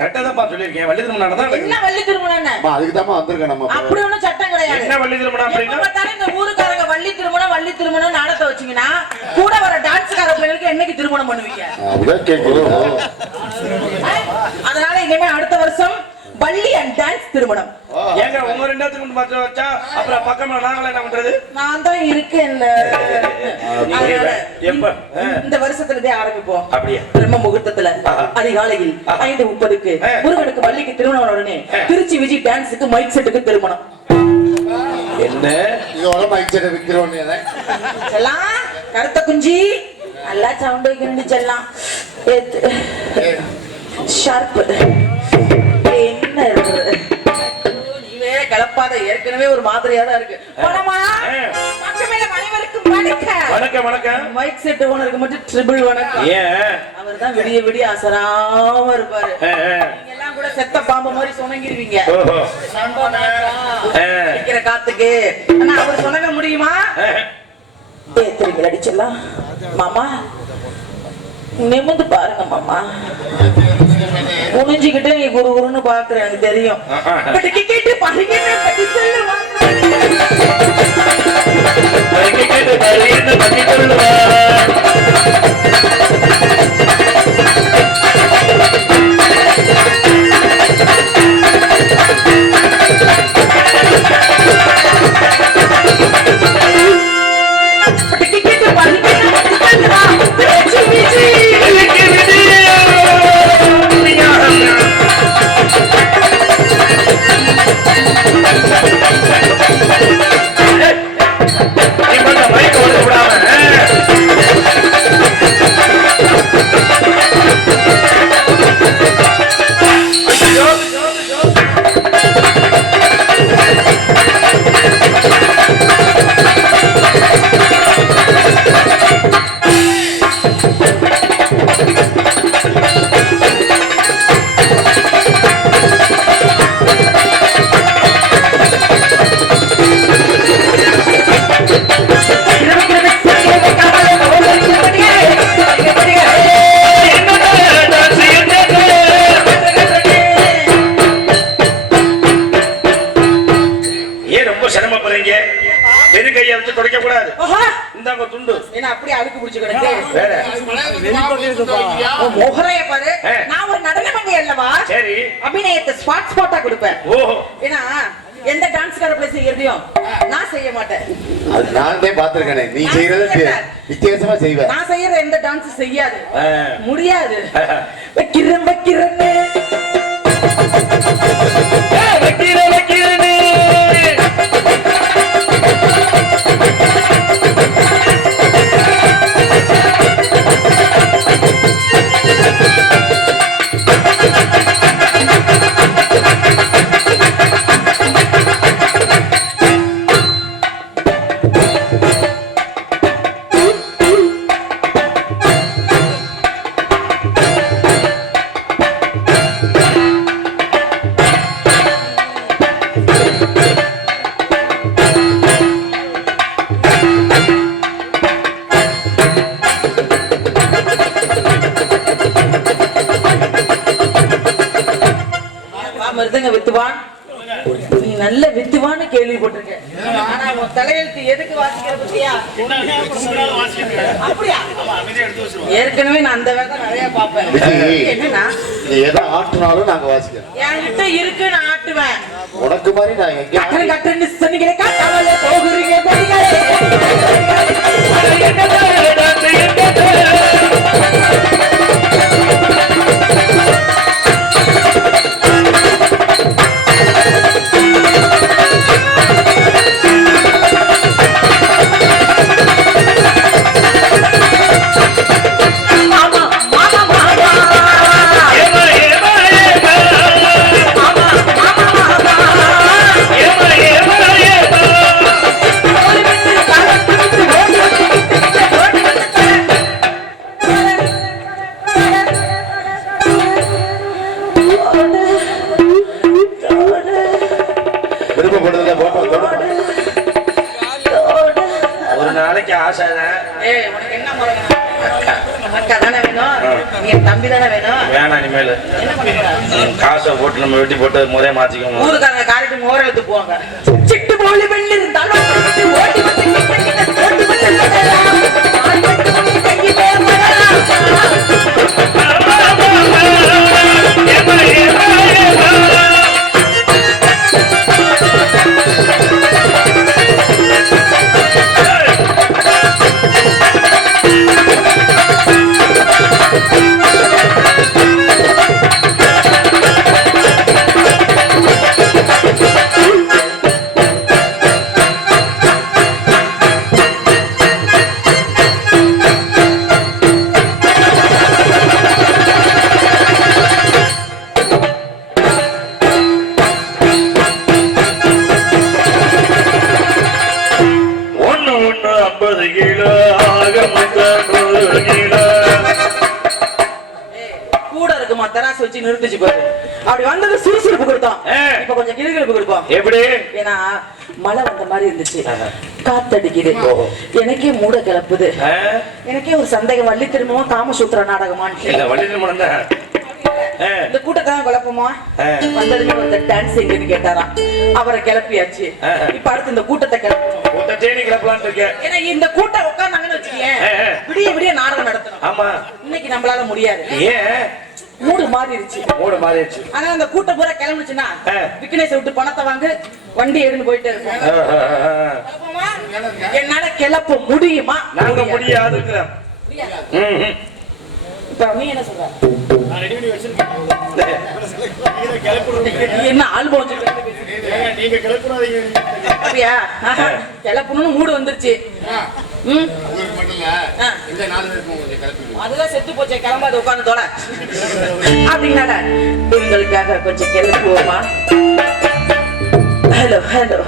கரெக்டா தான் சொல்லியிருக்கேன். வள்ளி திருமணம் நடந்தா என்ன வள்ளி திருமணம் அதுக்கு தாம்மா வந்திருக்கேன் நம்ம. அப்படி ஒண்ணும் சட்டம் கிடையாது. என்ன வள்ளி திருமணம் அப்படின்னா? இந்த ஊருக்காரங்க வள்ளி திருமணம் வள்ளி திருமணம் நாடத்தை வச்சீங்கன்னா கூட வர டான்ஸ்கார பிள்ளைகளுக்கு என்னைக்கு திருமணம் பண்ணுவீங்க? அதனால இனிமே அடுத்த வருஷம் வள்ளி அண்ட் டான்ஸ் திருமணம் ஏங்க உங்க ரெண்டாத்துக்கு மட்டும் மாத்திரம் வச்சா அப்புறம் பக்கமா நாங்கள என்ன பண்றது நான் தான் இருக்கேன்ல அதனால எப்ப இந்த வருஷத்துல இருந்தே ஆரம்பிப்போம் அப்படியா பிரம்ம முகூர்த்தத்துல. அதிகாலையில். ஐந்து முப்பதுக்கு. முருகனுக்கு வள்ளிக்கு திருமணம் உடனே. திருச்சி விஜய் டான்ஸுக்கு மைக் செட்டுக்கு திருமணம் என்ன இதோட மைக் செட்டை செல்லாம் கருத்த குஞ்சி நல்லா சவுண்ட் வைக்கணும்னு செல்லாம் ஷார்ப் என்ன இது? நீ வேற ஏற்கனவே ஒரு மாதிரியா தான் இருக்கு போனமா வணக்கம். வணக்கம் மைக் செட் ஓனருக்கு மட்டும் ட்ரிபிள் வணக்கம். அவர் தான் விடிய விடிய அசராம இருப்பாரு. நீங்க எல்லாம் கூட செத்த பாம்பு மாதிரி ஆ. அடிக்கிற காத்துக்கு. ஆனா அவர் சுணங்க முடியுமா? ஆ. ஏ திரும்பி அடிச்சிடலாம். மாமா நிமிந்து பாருங்க மாமா. குனிஞ்சுக்கிட்டு நீ குரு குருன்னு பாக்குற எனக்கு தெரியும். பட் கேட்டு பாருங்க கேட்டு பறின்னு நான் தான் பார்த்திருக்கேனே. நீ செய்யறது வித்தியாசமா செய்வ. நான் செய்யற எந்த டான்ஸ் செய்யாது. முடியாது. வைக்கிறேன் வைக்கிறேன்னு. வித்துவான்னு கேள்விப்பட்டிருக்கேன். ஆனா உன் தலையெழுத்து எதுக்கு வாசிக்கிற பத்தியா? அப்படியா? ஏற்கனவே நான் அந்த வேலை நிறைய பாப்பேன் விஜய். என்னன்னா எதை ஆட்டினாலும் நாங்க வாசிக்கிறோம். என்கிட்ட இருக்கு நான் ஆட்டுவேன். உனக்கு மாதிரி நான் எங்க கட்டண கட்டண சொன்னீங்களே காட்டாமலே போகிறீங்க. வேணாம் இனிமேல் காசை போட்டு நம்ம வெட்டி போட்டு முறையை மாற்றிக்கோங்க ஊருக்காரங்க காரிட்டு மோர எடுத்து போவாங்க போலி பெண்ணு மாதிரி இருந்துச்சு. காத்தடிக்குது. எனக்கே மூட கிளப்புது? எனக்கே ஒரு சந்தேகம் வள்ளி திரும்பவும் காமசூத்திர நாடகமான்னு. இந்த கூட்டத்தை தான் குழப்பமா. வந்ததுமே ஒருத்தர் டான்ஸ் எங்கன்னு கேட்டாராம். அவரை கிளப்பியாச்சு. இப்ப அடுத்து இந்த கூட்டத்தை கிளப்பணும். இந்த கூட்டம் உட்கார்ந்தாங்கன்னு வச்சுக்கேன். விடிய விடிய நாடகம் நடத்தணும். ஆமா. இன்னைக்கு நம்மளால முடியாது. ஏன்? மூடு மாறிடுச்சு. மூடு மாறிடுச்சு. ஆனா அந்த கூட்டம் பூரா கிளம்புச்சுன்னா. விக்னேஷ் விட்டு பணத்தை வாங்கு வண்டி எடுன்னு போயிட்டே. கிளப்புமா? என்னால கிளப்ப முடியுமா நாங்க முடியாது. என்ன ஆல்பம். கிளப்பணும்னு மூடு வந்துருச்சு ம் உங்களுக்கு மட்டும் இல்ல ஆ. இந்த நாலு பேருக்கும் கொஞ்சம் கிளப்பி அதுதான் செத்து போச்சே கிளம்பாது உட்காந்து தோட அப்படின்னால உங்களுக்காக கொஞ்சம் கிளம்புவோமா ஹலோ ஹலோ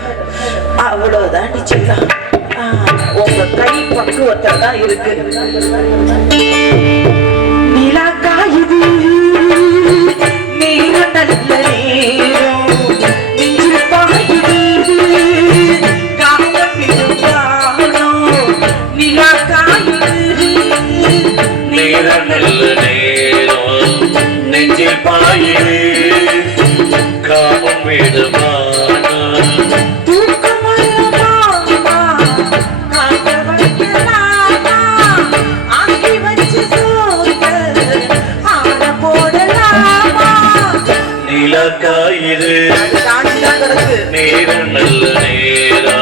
அவ்வளவுதான் நிச்சயம். உங்க கை பக்குவத்துல தான் இருக்கு நிலா இது. நேரம் நெஞ்சில் காலம் நல்ல நேரம். நெஞ்சில் பாயிரு நிலக்காயிரு நேரம் நல்ல நேரம்.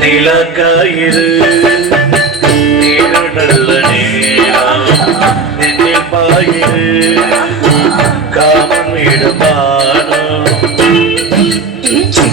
நிலக்காயிரு நேரம் நல்ல நேரம் நெஞ்சில் பாயிரு காமம் இடுமானோ சீ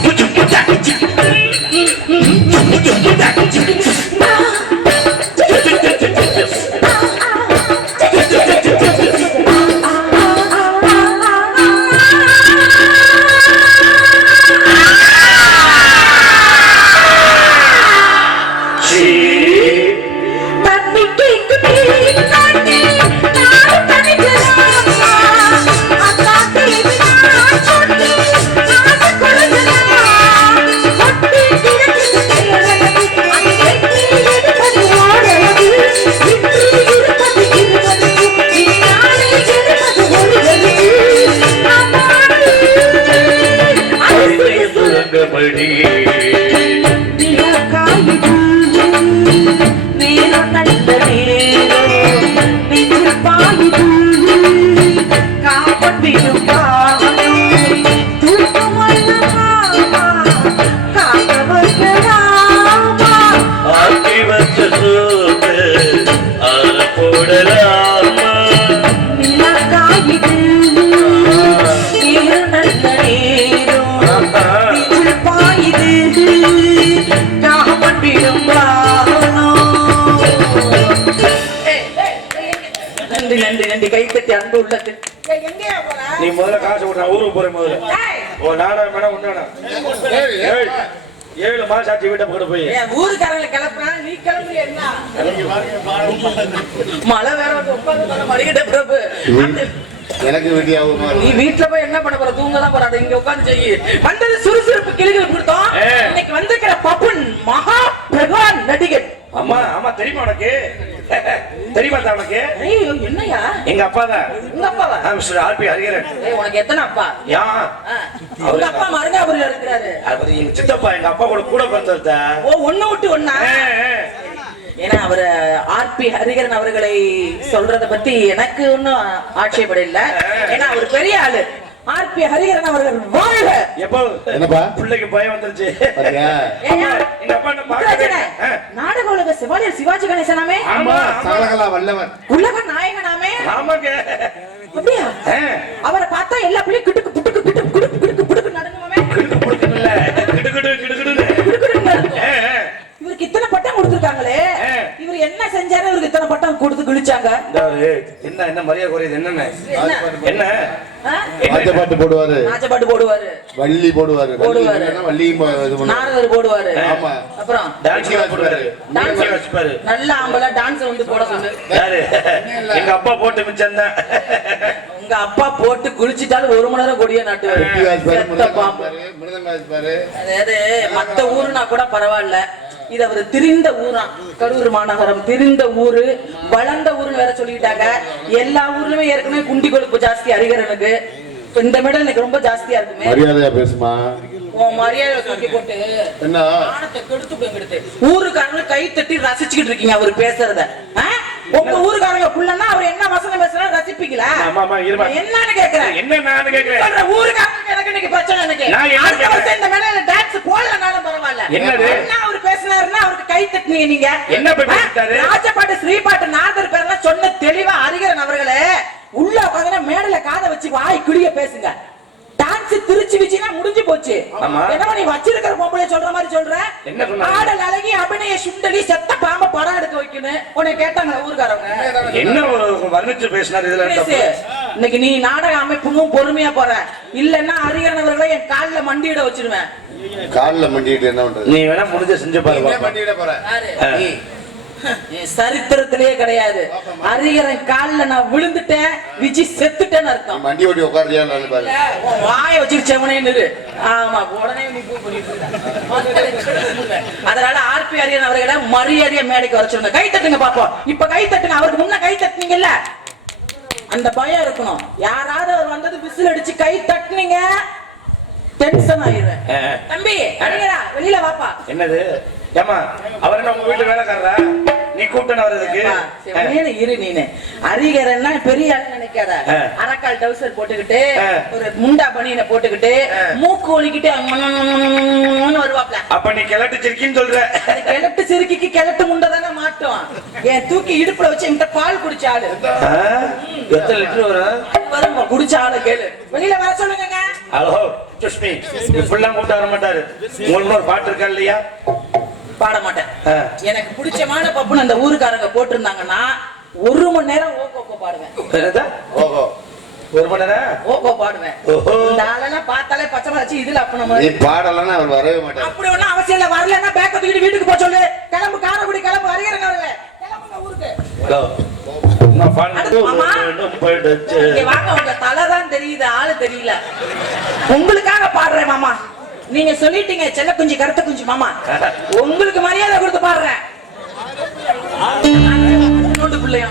ஏழு ஆச்சு வீட்டை போட்டு போய். என் ஊருக்காரங்களை கிளப்புனா நீ கிளம்புறிய என்ன? மழை வேற வந்து உட்காந்து மடிக்கிட்ட பிரபு. எனக்கு வெட்டியாகுமா நீ வீட்டுல போய் என்ன பண்ண போற? தூங்க தான் போற. அதை இங்க உட்கார்ந்து செய்யி வந்தது சுறுசுறுப்பு கிளிகள் கொடுத்தோம். இன்னைக்கு வந்திருக்கிற பப்புன் மகா பிரகான் நடிகன். அம்மா ஆமா தெரியுமா உனக்கு? தெரியுமா தான் உனக்கு? ஐயோ என்னையா எங்க அப்பா தான் உங்க அப்பாவா மிஸ்டர் ஆர்பி ஹரிகரன். ஏய் உனக்கு எத்தனை அப்பா? யா. உங்க அப்பா மருங்காபுரியில இருக்கிறாரு. அவர் எங்க சித்தப்பா எங்க அப்பா கூட கூட பிறந்ததா ஓ ஒண்ணு விட்டு ஒண்ணா? ஏன்னா அவர் ஆர்பி ஹரிகரன் அவர்களை சொல்றத பத்தி எனக்கு ஒன்னும் ஆட்சேபம் இல்ல ஏன்னா அவர் பெரிய ஆளு. ஆர்பி ஹரிகரன் அவர்கள் வாழ்க. எப்போ? என்னப்பா? பிள்ளைக்கு பயம் வந்துருச்சு. நாடக உலக சிவாலியர் சிவாஜி கணேசனாமே. ஆமா வல்லவன். உலக நாயகனாமே. ஆமாங்க. அப்படியா. அவரை பார்த்தா எல்லா பிள்ளையும் கிட்டுக்கு புட்டுக்கு ஒரு, என்ன என்ன மரியாதை குறையுது என்னென்ன என்ன? என்ன? ஆ? வாத்திய பாட்டு போடுவாரு. நாச்சப்பாட்டு போடுவாரு. வள்ளி போடுவாரு. வள்ளி போடுவாரு. இல்லைன்னா வள்ளியும் போ- இது பண்ணுவாரு. நாரதர் போடுவாரு. ஆமா. அப்புறம்? டான்ஸ் போடுவாரு. டான்ஸ் டான்ஸ் வச்சுப்பாரு. நல்ல ஆம்பளை டான்ஸ் வந்து போட சொல்லு. யாரு? எங்க அப்பா போட்டு மிச்சம் தான். உங்க அப்பா போட்டு குளிச்சிட்டாலும் ஒரு மணி நேரம் கொடிய மிருதங்கம் பாம்பு. அதாவது மத்த ஊருனா கூட பரவாயில்ல. இது அவர் திரிந்த ஊராம் கரூர் மாநகரம் திரிந்த ஊரு. வளர்ந்த ஊருன்னு வேற சொல்லிட்டாங்க. எல்லா ஊர்லயுமே ஏற்கனவே குண்டி கொழுப்பு ஜாஸ்தி அறிகரனுக்கு இப்ப இந்த மெடல் எனக்கு ரொம்ப ஜாஸ்தியா இருக்குமே. மரியாதையா பேசுமா? உன் மரியாதை தூக்கி போட்டு. என்ன? மானத்தை கெடுத்து போய்கிடுது ஊருக்காரங்க கை தட்டி ரசிச்சுக்கிட்டு இருக்கீங்க அவர் பேசுறத? உங்க ஊருக்காரங்க புள்ளன்னா அவர் என்ன வசனம் பேசுறாரு ரசிப்பீங்களா? என்னன்னு கேக்குறேன். என்ன நான் கேக்குறேன்? ஊருக்காரங்க எனக்கு இன்னைக்கு பிரச்சனை எனக்கு இந்த மேடையில டான்ஸ் போடலனாலும் பரவாயில்ல. என்னது? என்ன பேசினாருன்னா அவருக்கு கை தட்டினீங்க நீங்க என்ன? ராஜபாட்டு ஸ்ரீபாட்டு நாதர் பேர்லாம் சொன்ன தெளிவா அறிகிறன் அவர்களே உள்ள உட்காந்து மேடையில காதை வச்சு வாய் கிளிய பேசுங்க டான்ஸ் திருச்சி வச்சுனா முடிஞ்சு போச்சு ஆமா. என்னமோ நீ வச்சிருக்கிற பொம்பளை சொல்ற மாதிரி சொல்ற என்ன? ஆடல் அழகி அபிநய சுண்டலி செத்த பாம்ப படம் எடுக்க வைக்கணும் உன்னை கேட்டாங்க ஊருக்காரங்க என்ன வர்ணிச்சு பேசினார் இதுல. இன்னைக்கு நீ நாடக அமைப்புக்கும் பொறுமையா போற. இல்லன்னா அறிகிறன் அவர்களை என் கால்ல மண்டியிட வச்சிருவேன். கால்ல மண்டிட்டு என்ன பண்றது? நீ வேணா முடிஞ்ச செஞ்சு பாரு. மண்டியிட போற? சரித்திரத்திலேயே கிடையாது. அறிகிறன் கால்ல நான் விழுந்துட்டேன் விஜி செத்துட்டேன்னு அர்த்தம். மண்டி ஓட்டி உட்காருறியான்னு பாரு. இல்ல, உன் வாயை வச்சுட்டு செவனே நிறு ஆமா உடனே. அதனால ஆர்பி அரியன் அவர்களை மரியாதையா மேடைக்கு வர சொல்லுங்க. கை தட்டுங்க பாப்போம். இப்ப கை தட்டுங்க அவருக்கு முன்ன கை தட்டுனீங்கல்ல? அந்த பயம் இருக்கணும். யாராவது அவர் வந்தது விசில் அடிச்சு கை தட்டுனீங்க டென்ஷன் ஆயிருவேன் ஆ. தம்பி அடிங்கடா வெளியில வாப்பா. என்னது? ஏமா அவர் என்ன உங்க வீட்டு வேலைக்காரரா? நீ கூப்பிட்டு வர்றதுக்கு? இரு நீனு. அறிகிறன்னா பெரிய ஆளு நினைக்காத. அரக்கால் டவுசர் போட்டுக்கிட்டு. ஒரு முண்டா பனியனை போட்டுக்கிட்டு. மூக்கு ஒலிக்கிட்டு வருவாப்ல. அப்ப நீ கிளட்டு சிரிக்கின்னு சொல்ற. அது கிழட்டு சிறுக்கிக்கு கிழட்டு முண்டை தானே மாட்டோம் என் தூக்கி இடுப்புல வச்சு என்கிட்ட பால் குடிச்ச ஆளு? எத்தனை லிட்டர் வரும்? வரும் குடிச்ச ஆளு கேளு. வெளியில வர சொல்லுங்க ஹலோ சுஷ்மி இப்படிலாம் கூப்பிட்டு வர மாட்டாரு. உங்களுக்கு ஒரு பாட்டு இருக்கா இல்லையா? பாட மாட்டேன். எனக்கு பிடிச்சமான பப்புன்னு அந்த ஊருக்காரங்க போட்டிருந்தாங்கன்னா ஒரு மணி நேரம் ஓகோ பாடுவேன்? ஓஹோ ஒரு மணி நேரம்? ஓகோ பாடுவேன். ஓஹோ. இந்த ஆளெல்லாம் பார்த்தாலே பச்சை மலைச்சு இதுல அப்ப நீ பாடலன்னா அவர் வரவே மாட்டார். அப்படி ஒண்ணும் அவசியம் இல்ல. வரலன்னா பேக்க தூக்கிட்டு வீட்டுக்கு போக சொல்லு. கிளம்பு காரக்குடி கிளம்பு. கிளம்புங்க ஊருக்கு. வாங்க உங்க தலை தான் தெரியுது ஆளு தெரியல. உங்களுக்காக பாடுறேன் மாமா. நீங்க சொல்லிட்டீங்க செல்ல குஞ்சு கருத்த குஞ்சு மாமா. உங்களுக்கு மரியாதை கொடுத்து பாடுறேன். பிள்ளையா.